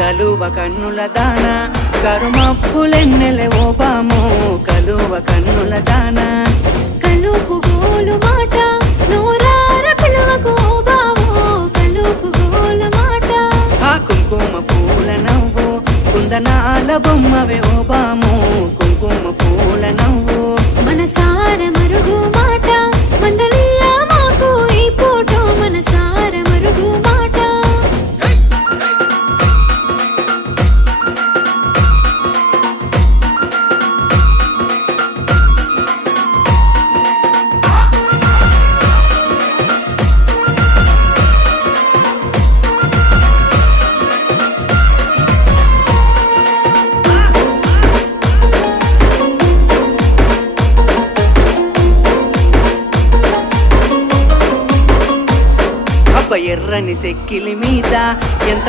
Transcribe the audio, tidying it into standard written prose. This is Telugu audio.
కలువ కన్నుల దాన కరుమప్పులెన్నెలే ఓ బామో కలువ కన్నుల దాన కలుపు గోలు మాట నూరార పిలువకు ఓ బావో కలుపు గోలు మాట ఆ కుంకుమ పూల నవ్వు కుందనాల బొమ్మవే ఓ బామో కుంకుమ పూల నవ్వు మనసార మరుగు మాట మందలియ మాకు ఈ ఫోటో మనసార మరుగు మాట అబ్బ ఎర్రని సెక్కిలి మీద ఎంత